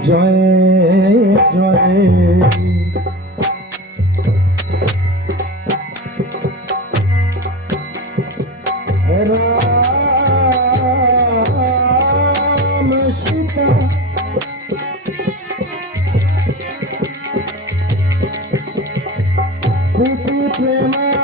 জয় জয় রাম সীতা প্রীতি প্রেমানন্দ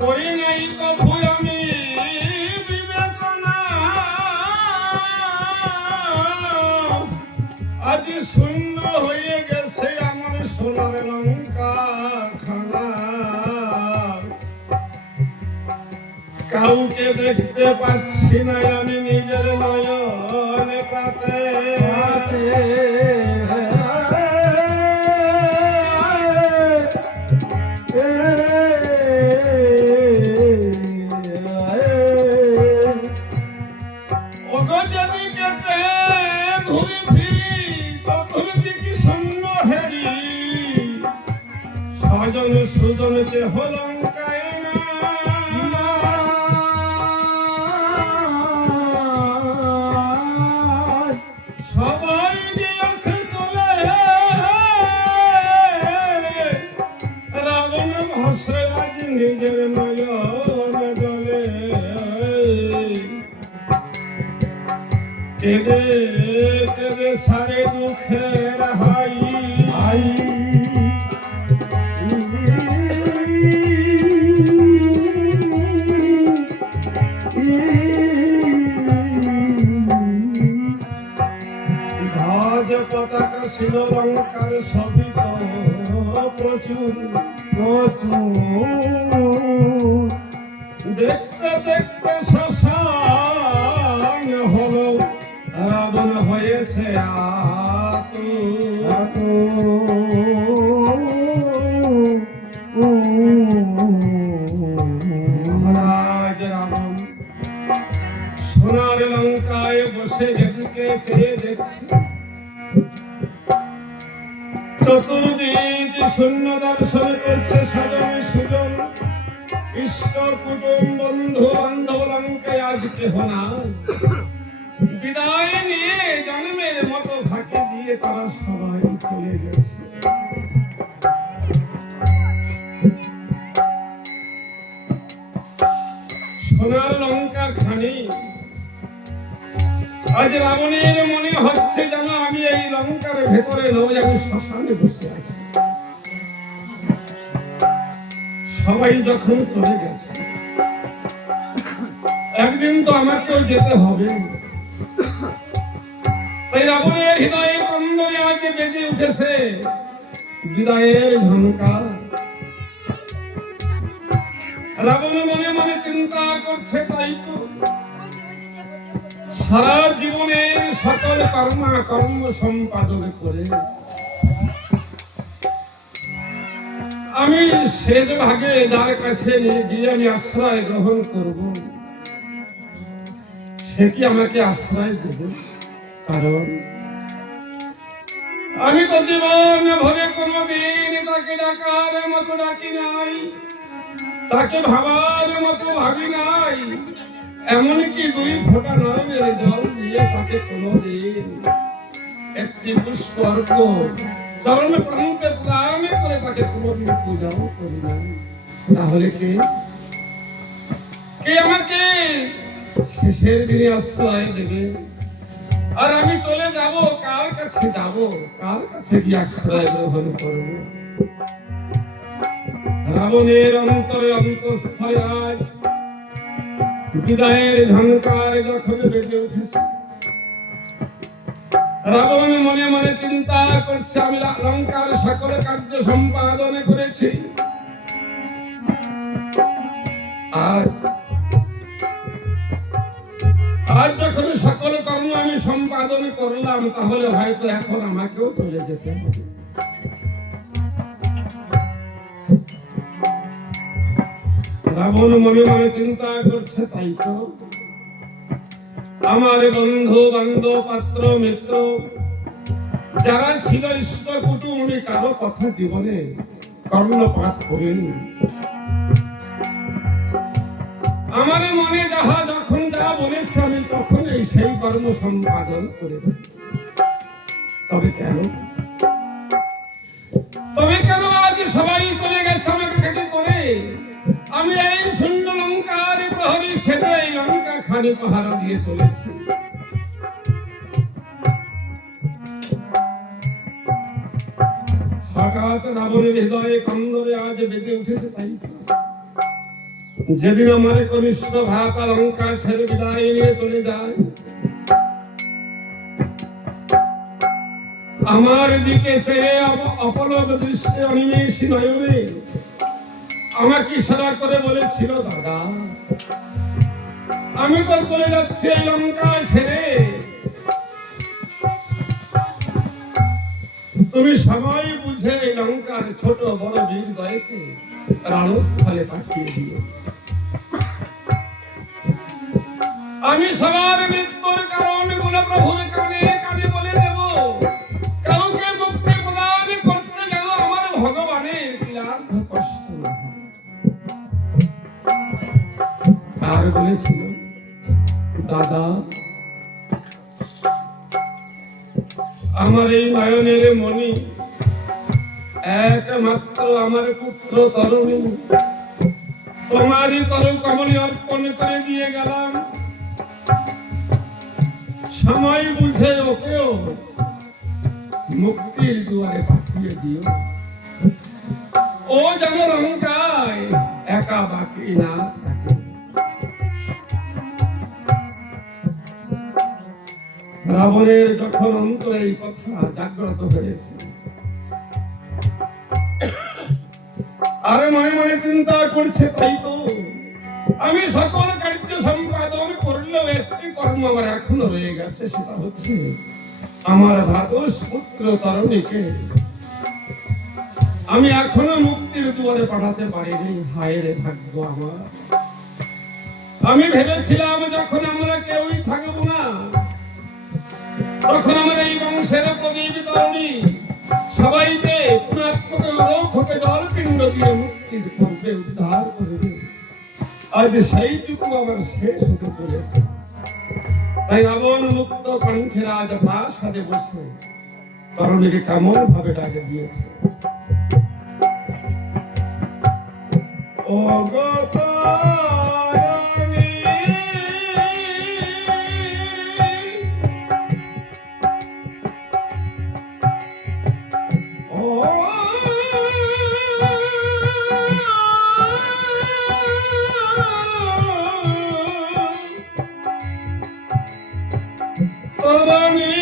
করি নাই কভু আমি বিবেক কাউকে দেখতে পাচ্ছি না আমি নিজের নয়নে পাতে। ওগো যেদিকেতে ঘুরি ফিরি চতুর্দিকে শূন্য হেরি, স্বজন সুজন কেহ লঙ্কায় না। সবাই গিয়েছে চলে, রাবণ ভাসে আজ নিজের নয়নে জলে। কেঁদে কেঁদে সারে দুঃখের হাই হাই। ধ্বজ পতাকা ছিল লঙ্কার সবই তো প্রচুর প্রচুর। দেখতে দেখতে শ্মশান হলো, রাবণ হয়েছে মহারাজ রাবণ সোনার লঙ্কায় বসে যেদিকে চেয়ে দেখছে, চতুর্দিক শূন্য দর্শন করছে স্বজন সুজন, ইষ্ট কুটুম বন্ধু বান্ধব লঙ্কায় আজ কেহ নাই। বিদায় নিয়ে জন্মের মতো ফাঁকি দিয়ে তারা সবাই চলে গেছে। সোনার লঙ্কা খানি আজ রাবণের মনে হচ্ছে যেন আমি এই লঙ্কার ভেতরে নই, আমি শ্মশানে বসে আছি। সবাই যখন চলে গেছে, একদিন তো আমাকেও যেতে হবে। তাই রাবণের হৃদয়ে কন্দরে আজ বেজে উঠেছে বিদায়ের ঝঙ্কার। রাবণ মনে মনে চিন্তা করছে, তাই তো সারা জীবনের সকল কর্ম সম্পাদন করে আমি শেষ ভাগে যার কাছে গিয়ে আমি আশ্রয় গ্রহণ করব, সে কি আমাকে আশ্রয় দেবে? কারণ আমি তো জীবন ভরে কোনদিন তাকে ডাকার মতো ডাকি নাই, তাকে ভাবার মতো ভাবি নাই। এমনকি দুই ফোঁটা নয়নের জল দিয়ে তাকে কোনদিন একটি পুষ্প অর্ঘ্য চরণ প্রান্তে প্রদান করে তাকে কোনদিন পূজাও করি নাই। তাহলে কে আমাকে শেষের দিনে আশ্রয় দেবে? আর আমি চলে যাব, কার কাছে যাব? কার কাছে গিয়ে আশ্রয় গ্রহণ করব? রাবণের অন্তরের অন্তঃস্থলে আজ বিদায়ের ঝঙ্কার যখন বেজে উঠেছে, রাবণ মনে মনে চিন্তা করছে, আমি লঙ্কার সকল কার্য সম্পাদন করেছি, আজ যখন সকল কর্ম আমি সম্পাদন করলাম, তাহলে হয়তো এখন আমাকেও চলে যেতে হবে। রাবণ মনে মনে চিন্তা করছে, তাই তো আমার বন্ধু বান্ধব পাত্র মিত্র যারা ছিল ইষ্ট কুটুম, আমি কারো কথা জীবনে কর্ণপাত করিনি। আমার মনে যাহা যখন যা বলেছে আমি তখন সেই কর্ম সম্পাদন করেছি। তবে কেন আজ সবাই চলে গেছে আমাকে ঘাটি করে? আমি এই শূন্য লঙ্কার প্রহরী সেজে এই লঙ্কা খানি পাহারা দিয়ে চলেছি। হঠাৎ রাবণের হৃদয়ে কন্দরে আজ বেজে উঠেছে, তাই যেদিন আমার কনিষ্ঠ ভ্রাতা লঙ্কা ছেড়ে বিদায় নিয়ে চলে যায়, আমার দিকে চেয়ে অপলক দৃষ্টি অনিমেষী নয়নে আমাকে ইশারা করে বলেছিল, দাদা আমি তো চলে যাচ্ছি এই লঙ্কা ছেড়ে, তুমি সবাই বুঝে এই লঙ্কার ছোট বড় বীর দয়কে রণস্থলে পাঠিয়ে দিও। আমি সবার মৃত্যুর কারণ গুলো প্রভুর কানে কানে বলে দেব, কাউকে মুক্তি প্রদান করতে যেন আমার ভগবানের কিলার্থ কষ্ট না হয়। আর বলেছিল, দাদা আমার এই নয়নের মণি একমাত্র আমার পুত্র তরুণী, তোমারই কর কমলে অর্পণ করে দিয়ে গেলাম। সময় বুঝে ওকেও মুক্তির দুয়ারে পাঠিয়ে দিও। ও যেন লঙ্কায় একা বাকি না থাকে। রাবণের যখন অন্তরে এই কথা জাগ্রত হয়েছে, আরে মনে মনে চিন্তা করছে, তাই তো আমি সকল কার্য সম্পাদন করলেও একটি কর্ম আমার এখনো রয়ে গেছে, সেটা হচ্ছে আমার ভাদস পুত্র তরুণীকে আমি এখনো মুক্তির দুয়ারে পাঠাতে পারিনি। হায় রে ভাগ্য আমার। আমি ভেবেছিলাম যখন আমরা কেউই থাকবো না, তখন আমরা এই বংশের প্রদীপ তরুণী সবাইকে পুনাত্মকে লোক হতে জল পিণ্ড দিয়ে মুক্তির করবে, উদ্ধার করবে। আজ সেইটুকু আমার শেষ হতে চলেছে। তাই রাবণ মুক্ত কণ্ঠে রাজ প্রাসাদে বসে তরুণীকে কেমন ভাবে ডাকে দিয়েছে, ও গো তারিণী, ও তারিণী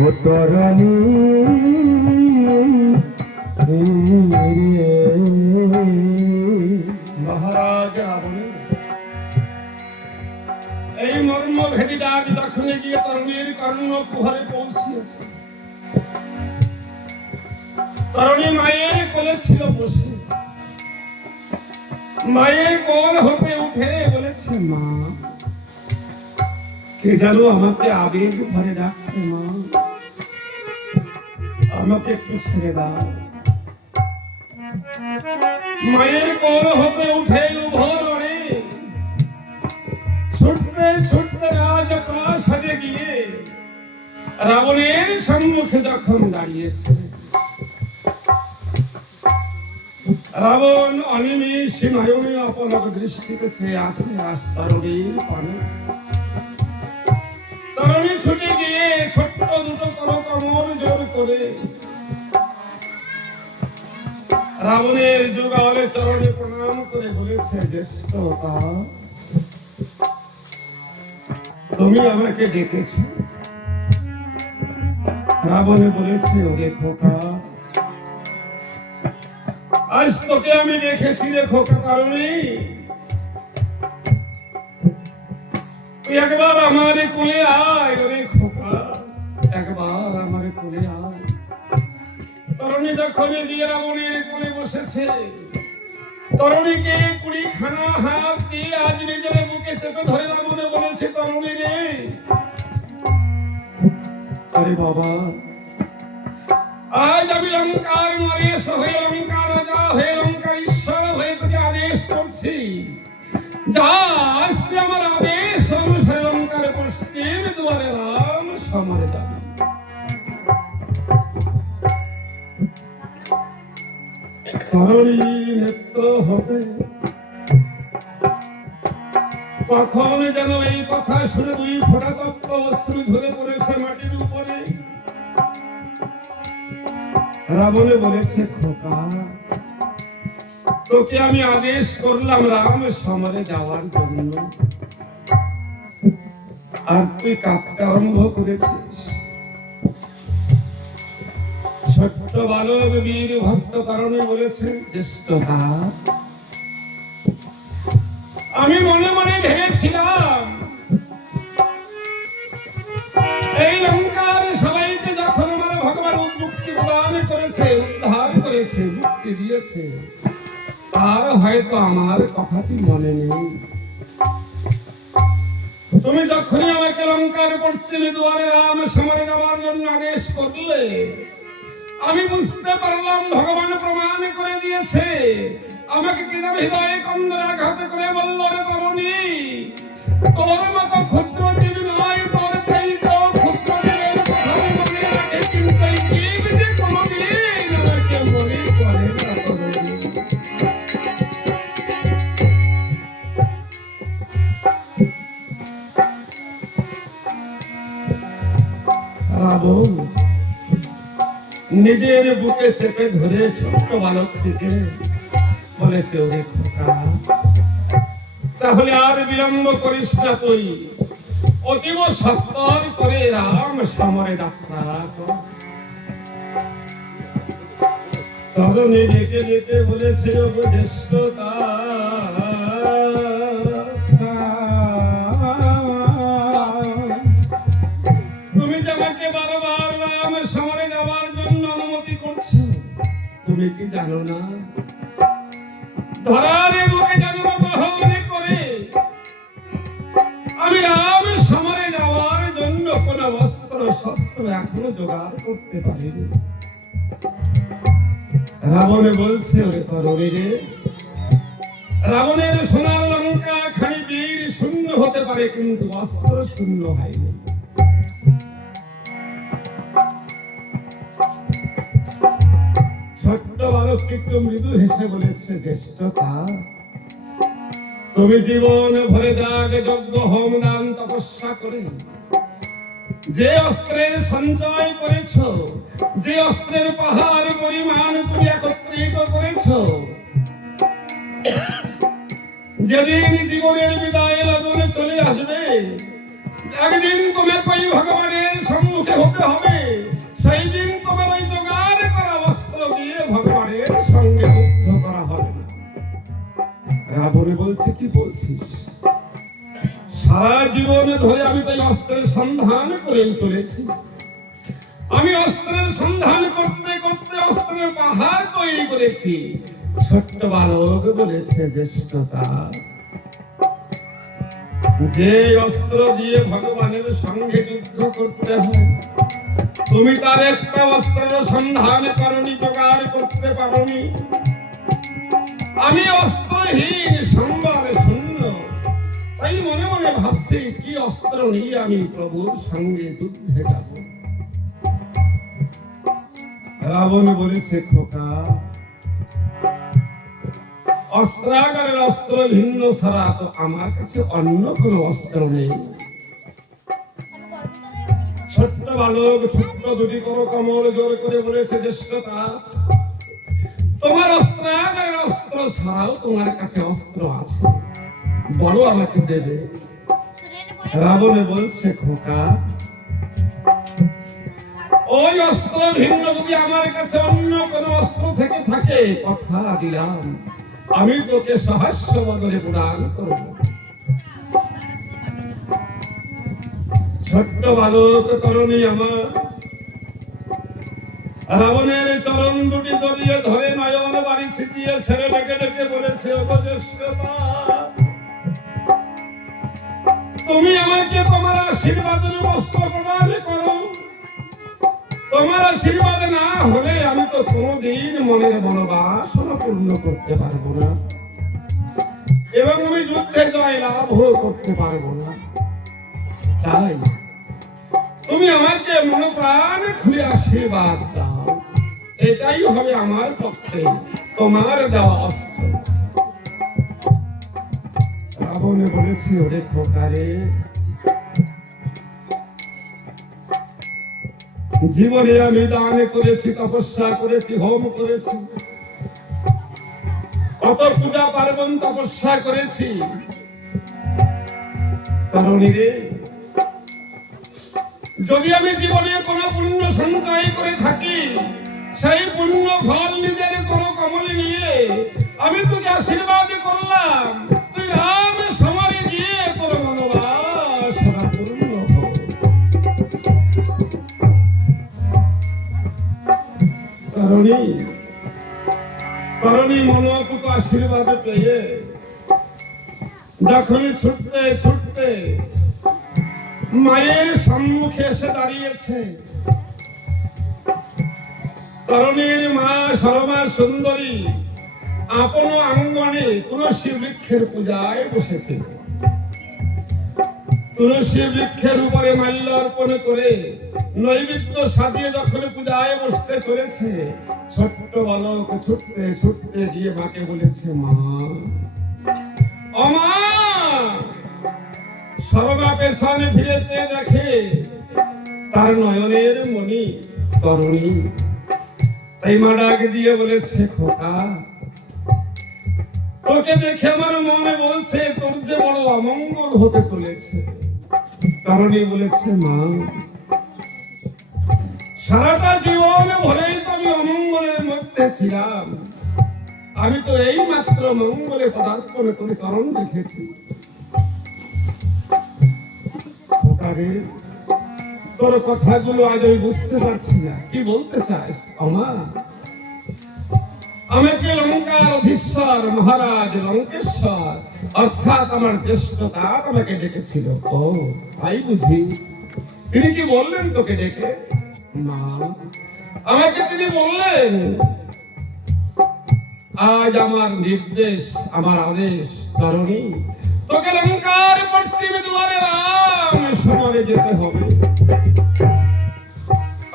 ও তরণী মহারাজ রাবণের এই মর্ম ভেদি ডাক যখনই গিয়ে তরুণীর কর্ণ কুহরে পৌঁছিয়েছে, তরুণী মায়ের কোলে ছিল বসে, মায়ের কোল হতে উঠে বলেছে, মা কে যেন আমাকে আবেগ ভরে ডাকছে, মা আমাকে একটু ছেড়ে দাও। মায়ের কোল হতে উঠে উভয়ে ছুটতে ছুটতে রাজ প্রাসাদে গিয়ে রাবণের সম্মুখে যখন দাঁড়িয়েছে, রাবণ অনিমিষ নয়নে অপলক দৃষ্টিতে চেয়ে আছে আজ তরুণীর পানে। তরুণী ছুটে গিয়ে ছোট্ট দুটো করকমল জোর করে রাবণের যুগলে চরণে প্রণাম করে বলেছে, জ্যেষ্ঠতা তুমি আমাকে ডেকেছ। রাবণে বলেছে, ওরে খোকা, আজ তোকে আমি দেখেছি রে খোকা তরুণী, তুই একবার আমার কোলে আয়, ওরে খোকা একবার আমার কোলে আয়। তরুণী যখন গিয়ে রাবণের কোলে বসেছে, তরুণীকে 20খানা হাত দিয়ে আজ নিজের বুকে চেপে ধরে রাবণে বলেছে, তরুণী রে, আরে বাবা, আজ আমি লঙ্কার নরেশ হয়ে, লঙ্কার রাজা হয়ে, লঙ্কার ঈশ্বর হয়ে তোকে আদেশ করছি, যা আজ তুই আমার আদেশ অনুসারে লঙ্কার পশ্চিম দুয়ারে রাম সমরে যাবি। তরুণীর নেত্র হতে কখন যেন এই কথা শুনে 2 ফোঁটা তপ্ত অশ্রু ঝরে পড়েছে মাটির উপরে। রাবণে বলেছে, খোকা তোকে আমি আদেশ করলাম রাম সমরে যাওয়ার জন্য, আর তুই কাঁদতে আরম্ভ করেছিস। ছোট্ট বালক বীর ভক্ত কারণে বলেছেন, জ্যেষ্ঠ ভাই, আমি মনে মনে ভেবেছিলাম এই লঙ্কার সবাইকে যখন আমার ভগবান মুক্তি প্রদান করেছে, উদ্ধার করেছে, মুক্তি দিয়েছে, তার হয়তো আমার কথাটি মনে নেই। তুমি যখনই আমাকে লঙ্কার পশ্চিমে দুয়ারে রাম সমরে যাওয়ার জন্য আদেশ করলে, আমি বুঝতে পারলাম ভগবান প্রমাণ করে দিয়েছে। আমাকে কিনা হৃদয়ে কন্দরে আঘাত করে বলল, রে তরুণী, তোর মতো ক্ষুদ্র জীব নয়, তোর চাইতে ক্ষুদ্র জীবের কথা মনে রাখে, কিন্তু এই জীব যে কোনোদিন আমাকে মনে করে না তরুণী। রাবণ নিজের বুকে চেপে ধরে ছোট্ট বালকটিকে বলেছে, ওরে খোকা, তাহলে আর বিলম্ব করিস না, তুই অতীব সত্তর করে রাম সমরে যাত্রা কর। তরুণী ডেকে ডেকে বলেছে, ওগো জ্যেষ্ঠতা, তুমি যে আমাকে বারবার রাম সমরে যাওয়ার জন্য অনুমতি করছো, তুমি কি জানো না ধরার বুকে জন্ম গ্রহণ করে আমি রাম সমরে যাওয়ার জন্য কোন অস্ত্র শস্ত্র এখনো জোগাড় করতে পারিনি। রাবণ বলছে, ওরে তরুণী রে, রাবণের সোনার লঙ্কা খানি বীর শূন্য হতে পারে, কিন্তু অস্ত্র শূন্য হয়নি। ছোট্ট বালক একটু মৃদু হেসে বলেছে, জ্যেষ্ঠতা, তুমি জীবন ভরে যাগ যজ্ঞ হোম দান তপস্যা করে যে অস্ত্রের সঞ্চয় করেছ, যে অস্ত্রের পাহাড় পরিমাণ তুমি একত্রিত করেছ, যেদিন জীবনের বিদায় লগনে চলে আসবে, একদিন তোমাকে ওই ভগবানের সম্মুখে হতে হবে, সেই দিন তোমার ওই জোগাড় করা অস্ত্র দিয়ে ভগবানের সঙ্গে যুদ্ধ করা হবে না। রাবণ বলছে, কি বলছিস? সারা জীবন ধরে আমি তো অস্ত্রের সন্ধান করেই চলেছি। আমি অস্ত্রের সন্ধান করতে করতে অস্ত্রের পাহাড় তৈরি করেছি। ছোট্ট বালক বলেছে, জ্যেষ্ঠতা, যে অস্ত্র দিয়ে ভগবানের সঙ্গে যুদ্ধ করতে হয়, তুমি তার একটা অস্ত্রের সন্ধান করনি, জোগাড় করতে পারোনি। আমি অস্ত্রহীন, সম্বল শূন্য, তাই মনে মনে ভাবছি কি অস্ত্র নিয়ে আমি প্রভুর সঙ্গে যুদ্ধে যাব। রাবণ বলেছে, খোকা, অস্ত্রাগারের অস্ত্র ভিন্ন ছাড়া তো আমার কাছে অন্য কোন অস্ত্র নেই। ছোট্ট বালক ছোট্ট দুটি করো কমর জোর করে বলেছে, জ্যেষ্ঠতা, তোমার অস্ত্রাগারের অস্ত্র ছাড়াও তোমার কাছে অস্ত্র আছে, বলো আমাকে দেবে। রাবণ বলছে, খোকা, ওই অস্ত্র ভিন্ন যদি আমার কাছে অন্য কোন অস্ত্র থেকে থাকে, কথা দিলাম আমি তোকে সহস্র বদলে প্রদান করব। ছোট্ট বালক তরুণী আমার রাবণের চরণ দুটি জড়িয়ে ধরে নয়ন বাড়ি ছিটিয়ে ছেড়ে ডেকে ডেকে বলেছে, ওগো জ্যেষ্ঠতা, তুমি আমাকে তোমার আশীর্বাদের বস্ত্র প্রদান করো। তোমার আশীর্বাদ না হলে আমি তো কোনদিন মনের মনোবাসনা পূর্ণ করতে পারবো না, এবং আমি যুদ্ধে জয় লাভও করতে পারবো না। তাই তুমি আমাকে মনোপ্রাণ খুলে আশীর্বাদ দাও, এটাই হবে আমার পক্ষে তোমার দেওয়া অস্ত্র। রাবণ বলেছি, ওরে খোকারে, জীবনে আমি দান করেছি, তপস্যা করেছি, হোম করেছি, কত পূজা পার্বণ তপস্যা করেছি। তরুণী রে, যদি আমি জীবনে কোনো পুণ্য সঞ্চয় করে থাকি, সেই পুণ্য ফল নিজের কোনো কমলে নিয়ে আমি তোকে আশীর্বাদ করলাম, তুই রাম সমারে গিয়ে তোর মনোবাসনা পূর্ণ হোক। তরুণী, তরুণী মনোপুত আশীর্বাদ পেয়ে যখনই ছুটতে ছুটতে মায়ের সম্মুখে এসে দাঁড়িয়েছে, তরুণীর মা সরমা সুন্দরী আপন আঙ্গনে তুলসী বৃক্ষের পূজায় বসেছে। তুলসী বৃক্ষের উপরে মাল্য অর্পণ করে নৈবেদ্য সাজিয়ে যখন পূজায় বসতে চলেছে, ছোট্ট বালক ছুটতে ছুটতে গিয়ে মাকে বলেছে, মা, ও মা। সরমা পেছনে ফিরে চেয়ে দেখে তার নয়নের মণি তরুণী। তাই মা ডাক দিয়ে বলেছে, খোকা, তোকে দেখে আমার মনে বলছে তোর যে বড় অমঙ্গল হতে চলেছে। তরুণী বলেছে, মা, সারাটা জীবন ভরেই তো আমি অমঙ্গলের মধ্যে ছিলাম, আমি তো এই মাত্র মঙ্গলে পদার্পণ করে তরুণ দেখেছি। তোর কথাগুলো আজ আমি বুঝতে পারছি না, কি বলতে চাস? আমা, আমাকে লঙ্কার অধীশ্বর মহারাজ লঙ্কেশ্বর অর্থাৎ আমার জ্যেষ্ঠ তাত আমাকে ডেকেছিল। ও তাই বুঝি? তিনি কি বললেন তোকে ডেকে? না, আমাকে তিনি বললেন, আজ আমার নির্দেশ, আমার আদেশ, তরুণী, তোকে লঙ্কার পশ্চিম দুয়ারে রাম সমরে যেতে হবে।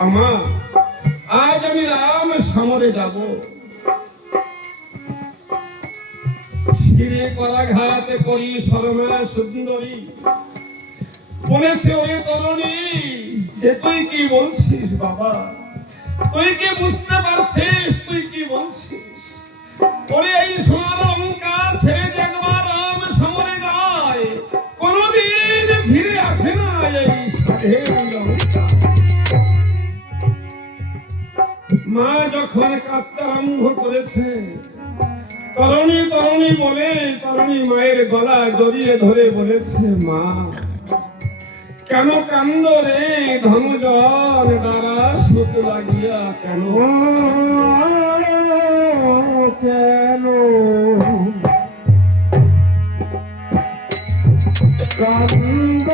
আমা, আজ আমি রাম সমরে যাব। শিরে করাঘাত করি সরমা সুন্দরী বলেছে, ওরে তরুণী, এ তুই কি বলছিস বাবা? তুই কি বুঝতে পারছিস? তুই কি বলছিস? ওরে এই সোনার লঙ্কা ছেড়ে যে একবার রাম সমরে যায়, কোনদিন ফিরে আসে না এই সাধের লঙ্কা। মা যখন কাঁদতে আরম্ভ করেছে, তরুণী তরুণী বলে তরুণী মায়ের গলা জড়িয়ে ধরে বলেছে, মা, কেন কান্দ রে ধনজন দ্বারা সুখ লাগিয়া? কেন কেন কান্দ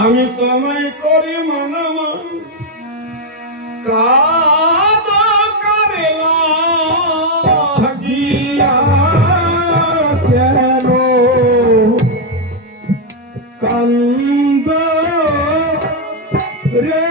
আমি তোমায় করি মানব কাদ করে লাগিয়া, কেন কান্দ রে?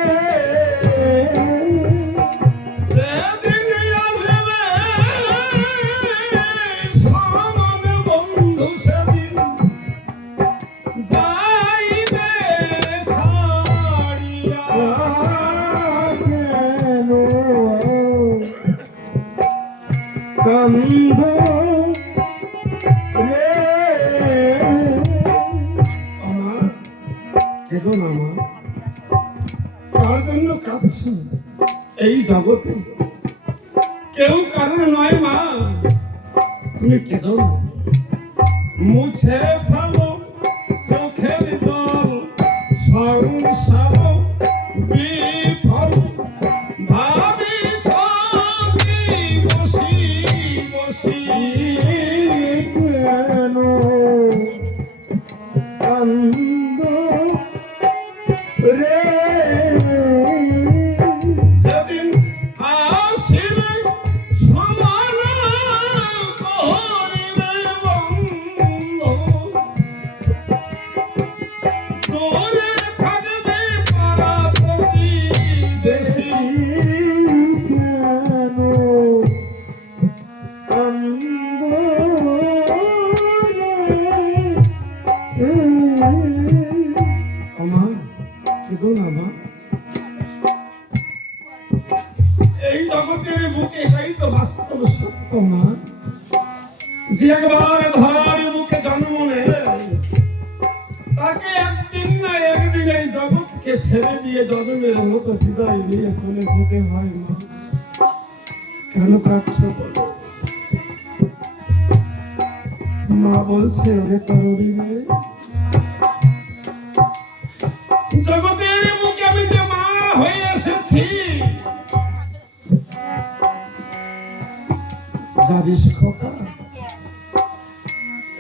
কার জন্য কাঁদছ? এই জগতে কেউ কারণ নয় মা, তুমি কেঁদো না। মুছে ফেলো চোখের জল, সংসার বিফল ভাবিছ বসি বসি, কেন কান্দ রে যেদিন আসিবে সমান করিবে বন্ধু, দূরে থাকবে পাড়া প্রতিবেশী। আমার কেঁদো না মা, এই জগতের বুকে এটাই তো বাস্তব সত্য মা, যে একবার ধরার বুকে জন্ম নেয় তাকে একদিন না একদিন এই জগৎকে ছেড়ে দিয়ে জন্মের মতো বিদায় নিয়ে চলে যেতে হয় মা। কেন কাঁদছ বলো? মা বলছে ওরে তরুণী রে, জগতের বুকে আমি যে মা হয়ে এসেছি, জানিস খোকা,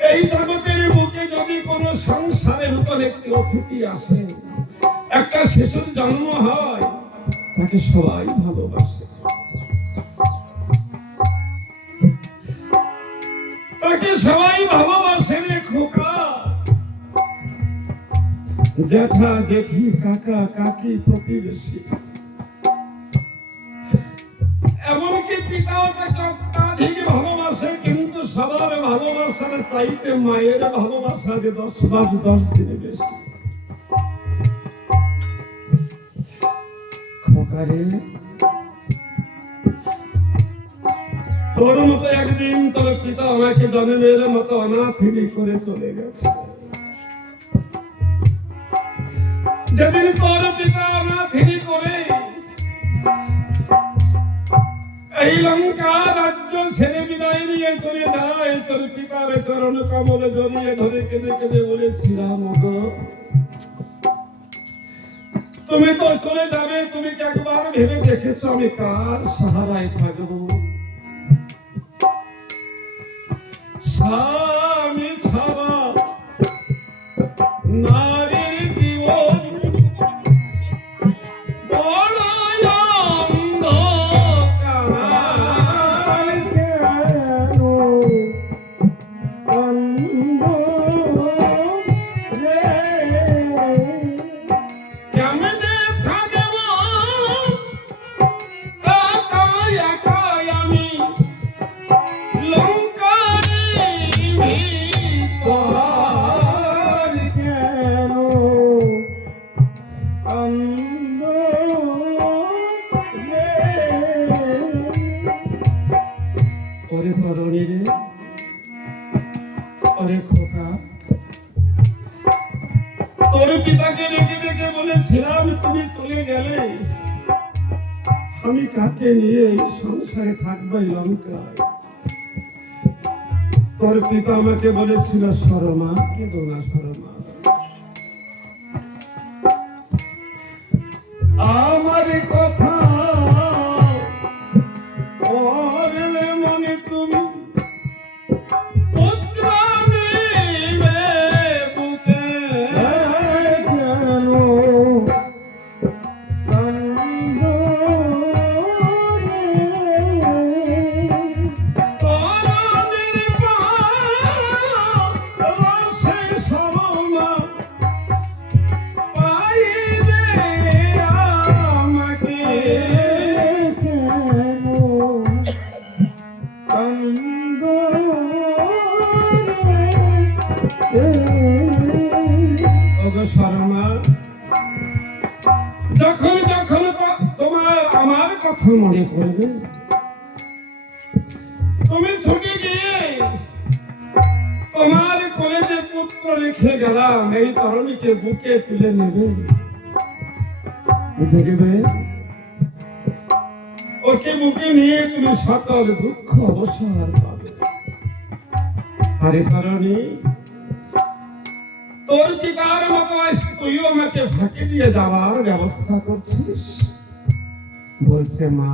এই জগতের বুকে যদি কোনো সংসারের উপর একটি অতিথি আসে, একটা শিশুর জন্ম হয়, তাকে সবাই ভালোবাসে, তাকে সবাই ভালোবাসে রে খোকা। জ্যাঠা জেঠি কাকা কাকি প্রতিবেশী, এমনকি পিতাও তাকে অত্যাধিক ভালোবাসে, কিন্তু সবার ভালোবাসার চাইতে মায়ের ভালোবাসা যে 10 মাস 10 দিনে বেশি। খোকারে, তোর মতো একদিন তোর পিতা আমাকে জন্মের মতো অনাথিনী করে চলে গেছে। যেদিন তোর পিতা অনাথিনী করে এই লঙ্কা রাজ্য ছেড়ে বিদায় নিয়ে চলে যায়, তোর পিতার চরণ কমলে জড়িয়ে ধরে কেঁদে কেঁদে বলেছিলাম, গো তুমি তো চলে যাবে, তুমি কি একবার ভেবে দেখেছো আমি কার সাহারায় থাকবো? স্বামী ছাড়া নারীর জীবন বড় অন্ধকার। কেমনে থাকবো একা একা আমি লঙ্কার ভিতর, কেন অন্ধ রে? ওরে তরুণী রে, ওরে খোকা, তোর পিতাকে ডেকে ডেকে বলেছিলাম তুমি চলে গেলে আমি কাকে নিয়ে এই সংসারে থাকবো এই লঙ্কায়? তোর পিতা আমাকে বলেছিল, শর্মা কেঁদো না শর্মা, আমার কথা পড়লে মনে তুমি পুত্র নেবে বুকে, কেন তরুণীর রসে শর্মা পাইবে আমাকে, কেন কান্দ রে? ওগো শর্মা, যখন যখন তোমার আমার কথা মনে পড়বে, তুমি ছুটে গিয়ে তোমার কোলে যে পুত্র রেখে গেলাম এই তরুণীকে বুকে তুলে নেবে, দেখবে ওকে বুকে নিয়ে তুমি সকল দুঃখ অবসর পাবে। আরে তরুণী, তোর পিতার মতো আজ তুইও আমাকে ফাঁকি দিয়ে যাওয়ার ব্যবস্থা করছিস। বলছে মা,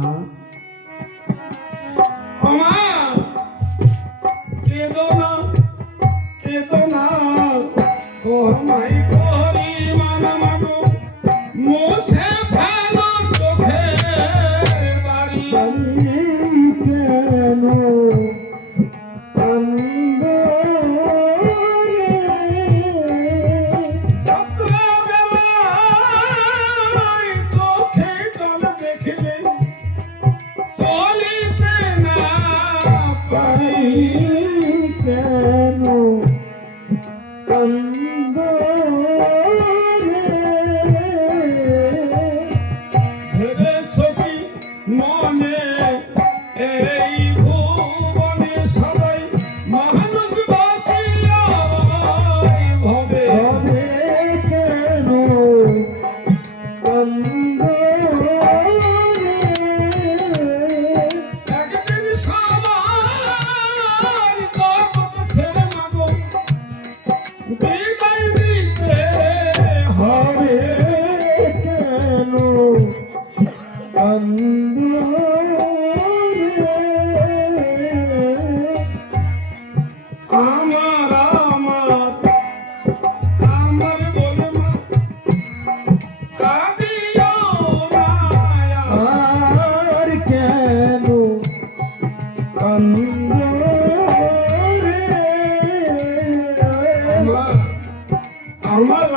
ও মা কেঁদো না কেঁদো না, ও মাই পরিমাণ মাগো মুছে ফেলো চোখের বাড়ি। কেন কান্দ রাত্রেবেলায় চোখে জল দেখলে চলিতে না পারি। কেন কান্দ ভেবেছো কি মনে এই ভুবনে সবাই মানুষ বাঁচিয়া ভবে। হবে কেন কান্দ একদিন সবার জগৎ ছেড়ে মাগো বিদায় নিতে হবে। হবে কেন কান্দ আমার আমার বলে মা কাঁদিও না। আর কেন কান্দ আমার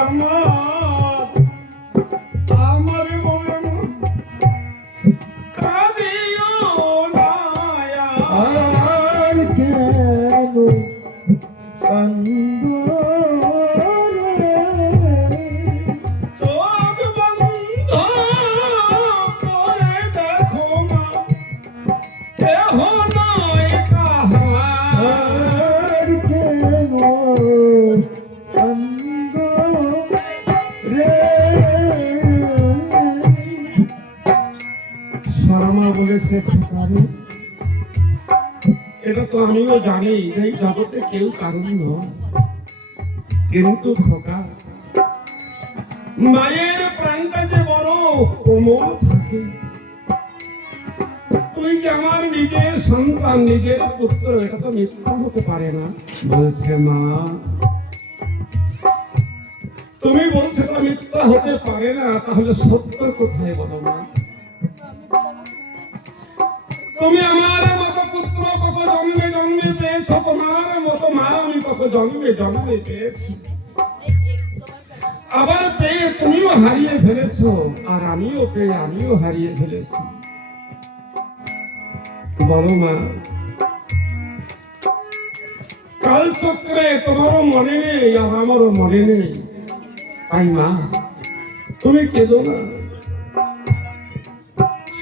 আমার বলে মা কাঁদিও না। আর কেন কান্দ চোখ বন্ধ করে দেখো মা কেহ নয় কাহার। আর কেন কান্দ রে শর্মা বলেছে খোকারে, এটা তো আমিও জানি এই জগতে কেউ কারণ নয়, কিন্তু খোকা মায়ের প্রাণটা যে বড় কোমল থাকে। তুই যে আমার নিজের সন্তান, নিজের পুত্র, এটা তো মিথ্যা হতে পারে না। বলছে মা তুমি বলছো তো মিথ্যা হতে পারে না, তাহলে সত্য কোথায় বলো মা? তুমি আমার মতো পুত্র কত জন্মে জন্মে পেয়েছো, তোমার মতো মা আমি কত জন্মে জন্মে পেয়েছি। আবার পেয়ে তুমিও হারিয়ে ফেলেছো, আর আমিও পেয়ে আমিও হারিয়ে ফেলেছি। বলো মা, কাল চক্রে তোমারও মনে নেই আর আমারও মনে নেই, তাই মা তুমি কেঁদো না।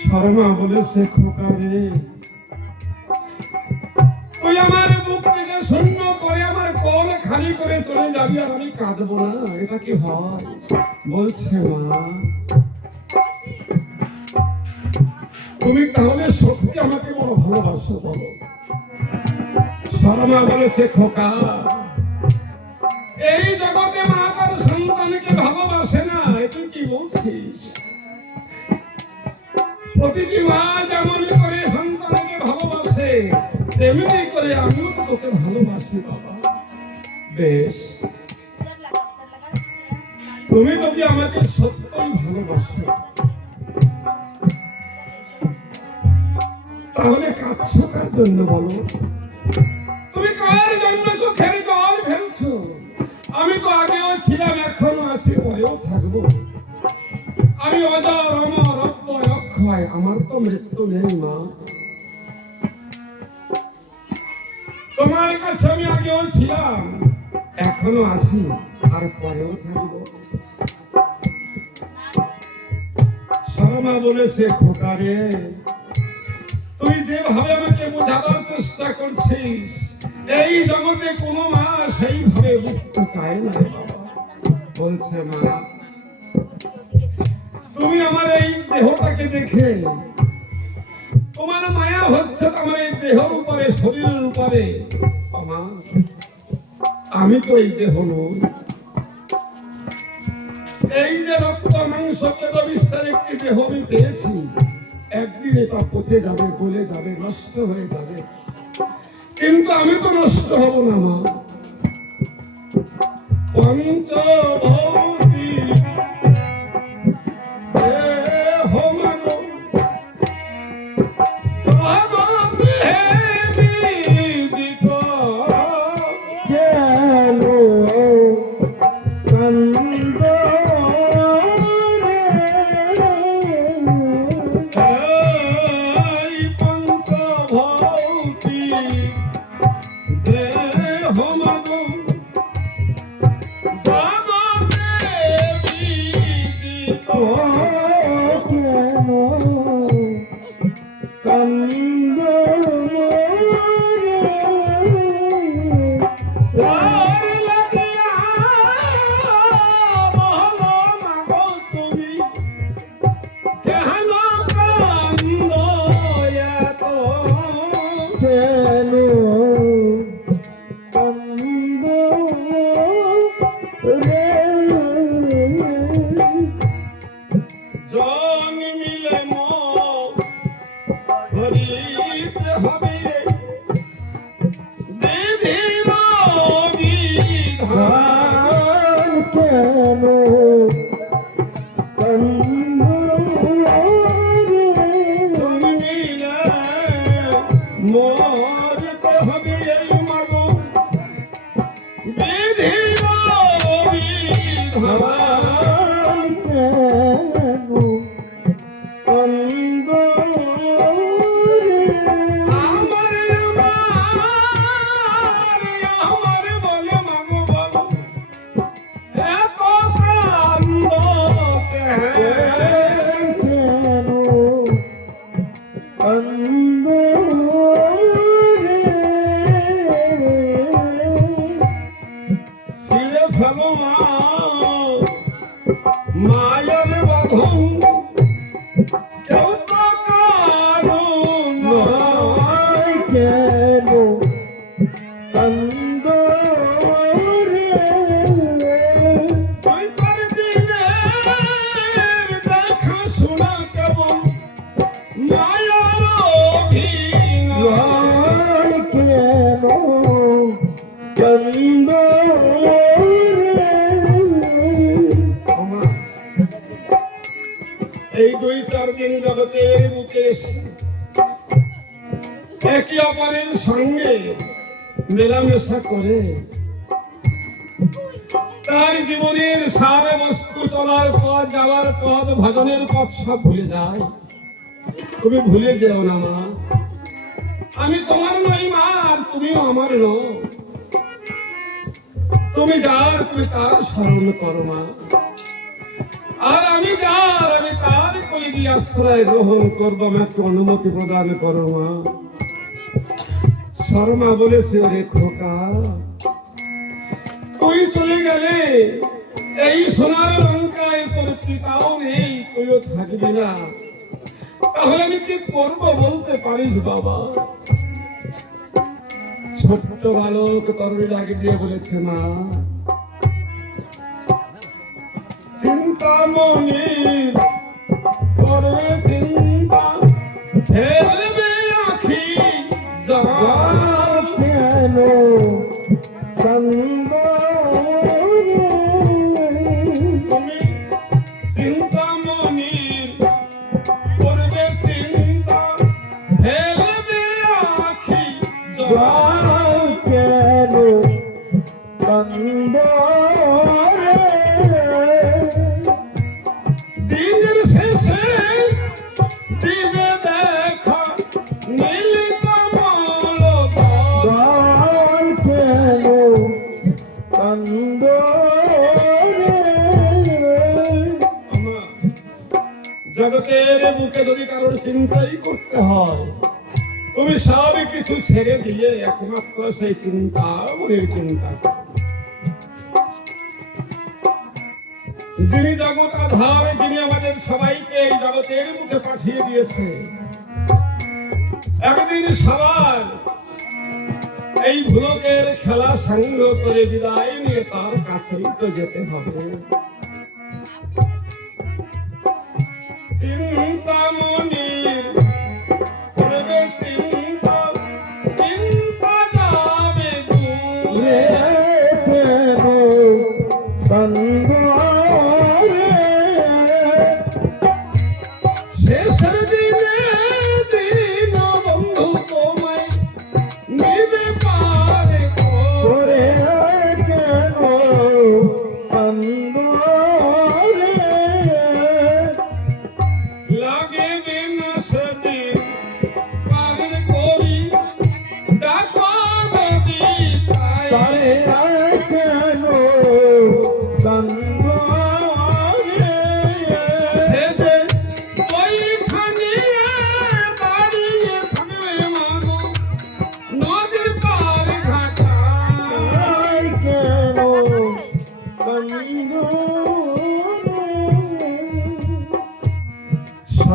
শর্মা বলেছে খোকা রে, তুই আমার বুক থেকে শূন্য করে আমার কোল খালি করে চলে যাবি আর আমি কাঁদবো না, এটা কি হয়? বলছে মা তুমি তাহলে সত্যি আমাকে বড় ভালোবাসো বলো। শর্মা বলেছে খোকা, এই জগতে মা তার সন্তানকে ভালোবাসে না, তুই কি বলছিস? প্রতিটি মা যেমন করে সন্তানকে ভালোবাসে তেমনি করে আমিও তো তোকে ভালোবাসি বাবা। বেশ, তুমি যদি আমাকে সত্যই ভালোবাসো তাহলে কাঁদছো কার জন্য বলো? তুমি কার জন্য চোখের জল ফেলছো? আমি তো আগেও ছিলাম, এখনো আছি, পরেও থাকবো। আমি অজর অমর অক্ষয় অক্ষয়, আমার তো মৃত্যু নেই মা। তোমার কাছে আমি আগেও ছিলাম, এখনো আছি, আর পরেও থাকবো। শর্মা বলেছে খোকা রে, তুই যেভাবে আমাকে বোঝাবার চেষ্টা করছিস এই জগতে কোনো মা সেইভাবে বুঝতে চায় না রে বাবা। বলছে মা তুমি আমার এই দেহটাকে দেখে তোমার মায়া হচ্ছে আমার এই দেহের উপরে, শরীরের উপরে। মা আমি তো এই দেহ নই, এই যে রক্ত মাংস কেদ বিস্তার একটি দেহ আমি পেয়েছি, একদিন এটা পচে যাবে, গলে যাবে, নষ্ট হয়ে যাবে, কিন্তু আমি তো নষ্ট হব না মা। পঞ্চভৌতিক ও কেন কান্দ তার লাগিয়া বলো মাগো তুমি কেন কান্দ এত? কেন কান্দ রে জন্মিলে মরিতে হবে বিধির বিধান। কেন কান্দ জন্মিলে মরিতে হবে এই মাগো বিধির বিধান। আমার বলে মাগো বলো এত কান্দ কেন? ছিঁড়ে ফেলো মা মায়ের বাঁধন কেউ তো কারো নয়। দুই চার দিনের দেখা শোনা কেমন মায়ার অভিনয়। এই দুই চার দিন জগতের বুকে একে অপরের সঙ্গে মেলামেশা করে তার জীবনের সারা বস্তু চলার পথ যাওয়ার পথ ভজনের পথ সব ভুলে যায়। তুমি ভুলে যেও না মা, আমি তোমার নই মা, আর তুমিও আমার নও। তুমি যার তুমি তার স্মরণ করো মা, আর আমি যার আমি তার কলিগি আশ্রয় গ্রহণ করবো। আমাকে অনুমতি প্রদান করো মা। শর্মা বলেছে ওরে খোকা তুই চলে গেলে এই সোনার লঙ্কায় তোর পিতাও নেই, তুইও থাকবি না, তাহলে আমি কি করবো বলতে পারিস বাবা? ছোট্ট বালক তরুণী ডাকে দিয়ে বলেছে মা চিন্তামণি করবে চিন্তা ফেলবে আখি জল। তুমি চিন্তামণি করবে চিন্তা ফেলবে আখি জল। দিনের শেষে দিনে দেখা নীল কমল দল। জগতের বুকে যদি কারোর চিন্তাই করতে হয়, তুমি সব কিছু ছেড়ে দিয়ে একমাত্র সেই চিন্তা মনের চিন্তা করো। যিনি জগৎ আধার, যিনি আমাদের সবাইকে এই জগতের মুখে পাঠিয়ে দিয়েছে, একদিন সবার এই ভুলকের খেলা সাঙ্গ করে বিদায় নিয়ে তার কাছেই তো যেতে হবে। চিন্তামণির করবে চিন্তা, চিন্তা যাবে দূরে। শেষের দিনে দিন বন্ধু তোমায় নিবে পারে করে। কেন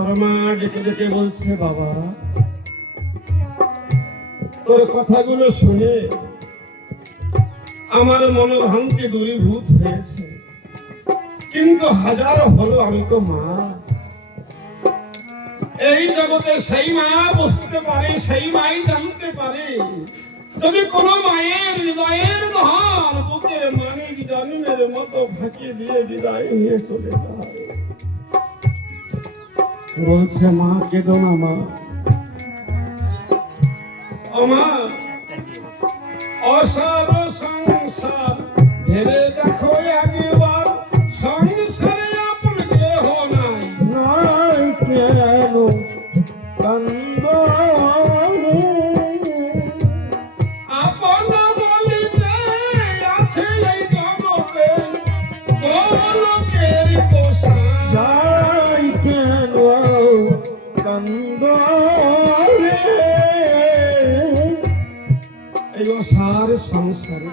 শর্মা ডেকে ডেকে বলছে, বাবা তোর কথাগুলো শুনে আমার মনোভ্রান্তি দূরীভূত হয়েছে, কিন্তু হাজার হলো আমি তো মা। এই জগতে সেই মা বুঝতে পারে, সেই মাই জানতে পারে, যদি কোনো মায়ের হৃদয়ের ধন বুকের মানিক জন্মের মতো ফাঁকি দিয়ে বিদায় নিয়ে চলে যায়। বলছে, মা কেঁদো না মা, ও মা অসার সংসার ভেবে দেখো একবার, সংসারে আপন কেহ নাই, নাই কেন কান্দ আপন বলিতে আছে এই জগতে গোলকের পোষা। যাই কেন কান্দ এই অসার সংসারে,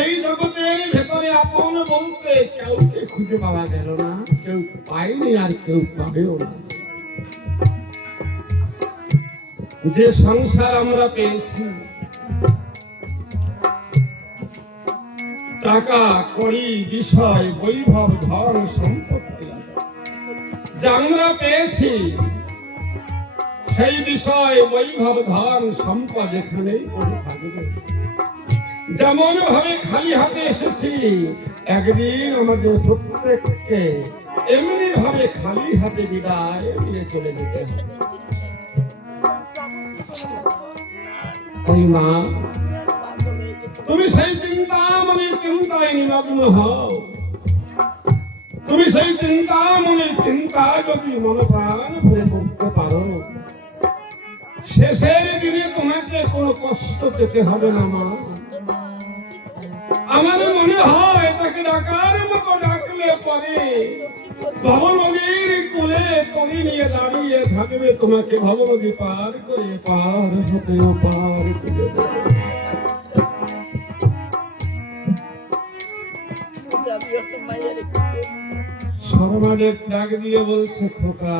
এই জগতের ভেতরে আপন বলতে কাউকে খুঁজে পাওয়া গেল না, কেউ পায়নি আর কেউ পাবেও না। যে সংসার আমরা পেয়েছি, টাকা কড়ি বিষয় বৈভব ধন সম্পত্তি যা আমরা পেয়েছি, সেই বিষয় বৈভব ধন সম্পদ এখানেই পড়ে থাকবে। যেমন ভাবে খালি হাতে এসেছি, একদিন আমাদের প্রত্যেককে এমনি ভাবে খালি হাতে বিদায় দিয়ে চলে যেতে হবে। মা তুমি সেই চিন্তা মনে চিন্তায় নিমগ্ন হও, তুমি সেই চিন্তা মনে চিন্তা যদি মনোপ্রাণ ভরে করতে পারো, শেষের দিনে তোমাকে কোনো কষ্ট পেতে হবে না মা। আমার মনে হয় তাকে ডাকার মতো ডাকলে পরে ভবনদীর কোলে তরি নিয়ে দাঁড়িয়ে থাকবে, তোমাকে ভবনদী পার করে পার হতে পার করে দেবে। শর্মাদের ডাক দিয়ে বলছে, খোকা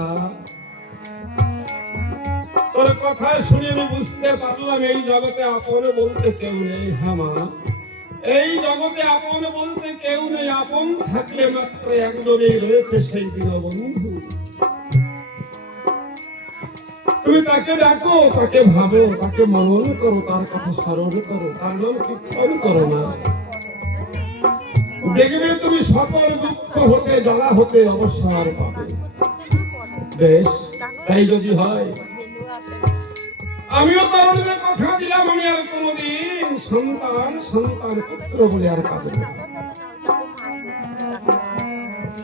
তোর কথা শুনে আমি বুঝতে পারলাম এই জগতে আপন বলতে কেউ নেই। হামা এই জগতে আপন বলতে কেউ নেই, আপন থাকলে মাত্র একজনই রয়েছে, সেই দীনবন্ধু। তুমি তাকে ডাকো, তাকে ভাবো, তাকে মনন করো, তার কথা স্মরণ করো, তার নাম কীর্তন করো না, দেখবে তুমি সকল দুঃখ হতে জ্বালা হতে অবসর পাবে। বেশ, তাই যদি হয় আমিও তরুণের কথা দিলাম, আমি আর কোনোদিন সন্তান সন্তান পুত্র বলে আর পাবো না।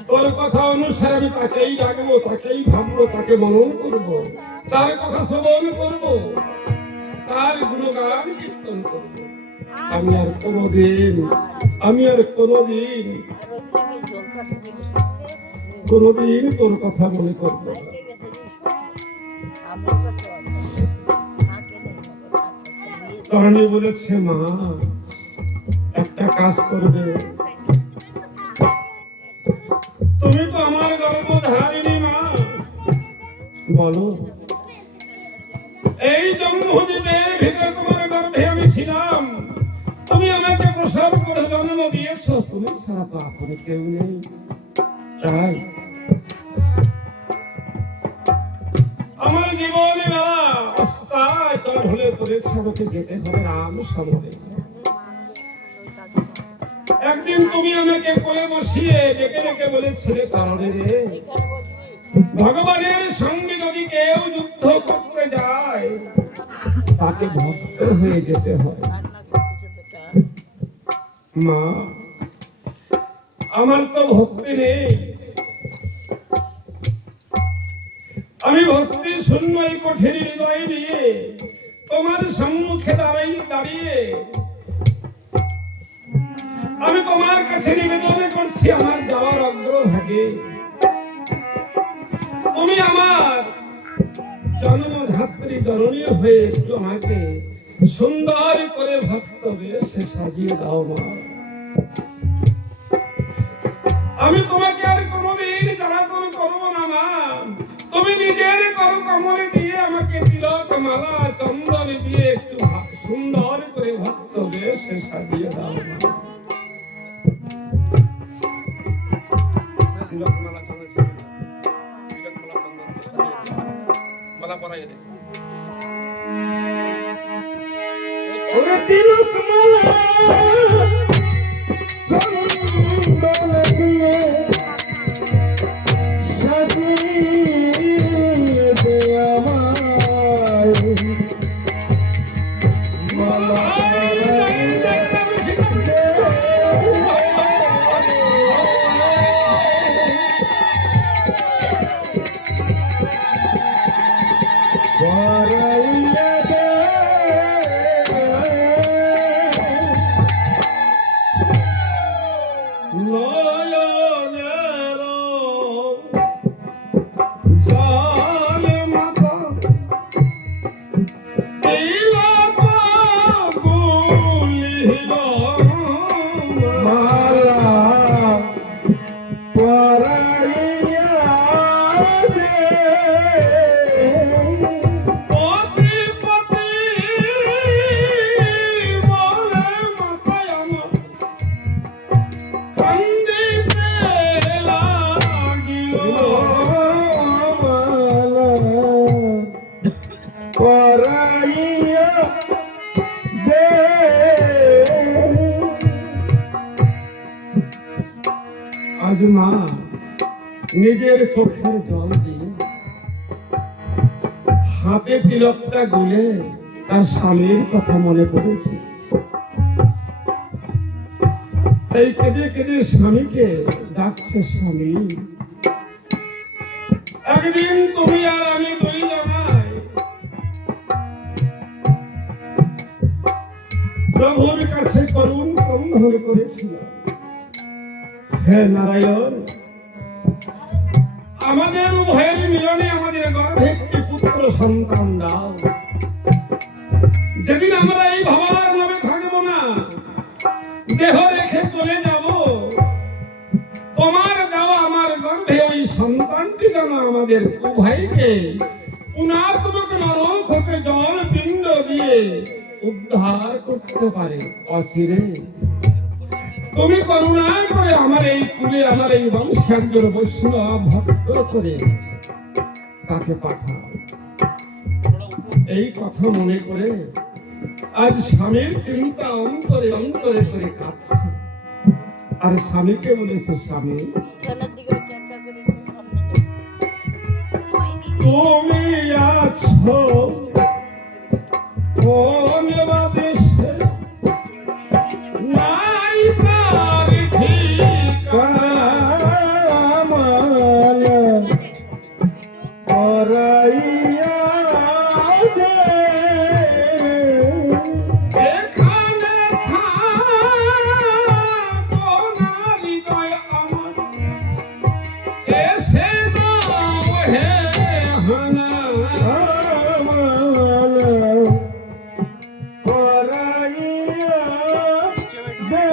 তোর কথা অনুসারে আমি তাকেই ডাকবো, তাকেই ভাববো, তাকে মনন করবো, তার কথা শ্রবণ করবো, তার গুণগান কীর্তন করবো। আমি আর কোনোদিন তোর কথা মনে করবো না। তরুণী বলেছে, মা একটা কাজ করবে, তুমি তো আমার গর্ভধারিণী মা, বলো এই জন্মদ্বীপের ভিতরে তোমার গর্ভে আমি ছিলাম, তুমি আমাকে প্রসব করে জন্ম দিয়েছ, তুমি ছাড়া তো আপনি কেউ নেই, তাই আমার জীবনে বেলা অস্তায় চল ঢলে পড়েছে, আমাকে যেতে হবে রাম সমরে। একদিন তুমি আমাকে কোলে বসিয়ে ডেকে ডেকে বলেছিলে, কারণে রে ভগবানের সঙ্গে যদি কেউ যুদ্ধ করতে যায় তাকে ভক্ত হয়ে যেতে হয়। মা আমার তো ভক্তি নেই, আমি ভক্তি শূন্য এই কঠিন হৃদয় নিয়ে তোমার সম্মুখে দাঁড়িয়ে আমি তোমার কাছে নিবেদন করছি আমার যাওয়ার অগ্রভাগে তুমি আমার জন্মধাত্রী জননী হয়ে একটু আমাকে সুন্দর করে ভক্ত বেশে সাজিয়ে দাও মা। আমি তোমাকে আর কোনোদিন জ্বালাতন তিলক মালা চন্দ্র ছিল তিলক মালা চন্দ্র মালা পরাই দে ওরে তিলক মালা চন্দন দিয়ে সাজিয়ে দে আমায় মালা পরাইয়া দে নয়নের জলে মাতা তিলক গুলিল মালা পরাইয়া দে পতি বলে মাতায় আমার কান্দিতে লাগিল পরাইয়া দে আজ মা নিজের চোখের জল দিয়ে হাতে তিলকটা গুলে তার স্বামীর কথা মনে পড়েছে এই কেঁদে কেঁদে স্বামীকে ডাকছে স্বামী একদিন তুমি আর আমি দুই জানাই প্রভুর কাছে করুণ বন্ধন করেছিলাম হে নারায়ণ আমাদের উভয়ের মিলনে আমাদের গর্ভে একটি পুত্র সন্তান দাও যেদিন আমরা এই ভবার নামে থাকবো না দেহ রেখে চলে যাব তোমার দেওয়া আমার গর্ভে ওই সন্তানটি যেন আমাদের উভয়কে পুনাত্মক নরক হতে জল পিণ্ড দিয়ে উদ্ধার করতে পারে অচিরে তুমি করুণা করে আমার এই কুলে আমার এই বংশে একজন বৈষ্ণব ভক্ত করে তাকে পাঠাও এই কথা মনে করে আজ স্বামীর চিন্তা অন্তরে অন্তরে করে কাঁদছে আর স্বামীকে বলেছে স্বামী তুমি আছো কোন বাদেশে নাই তার ঠিকানা মালা পরাইয়া দে এখানে থাকো না হৃদয় আমার এসে দাও হে হানা মালা পরাইয়া দে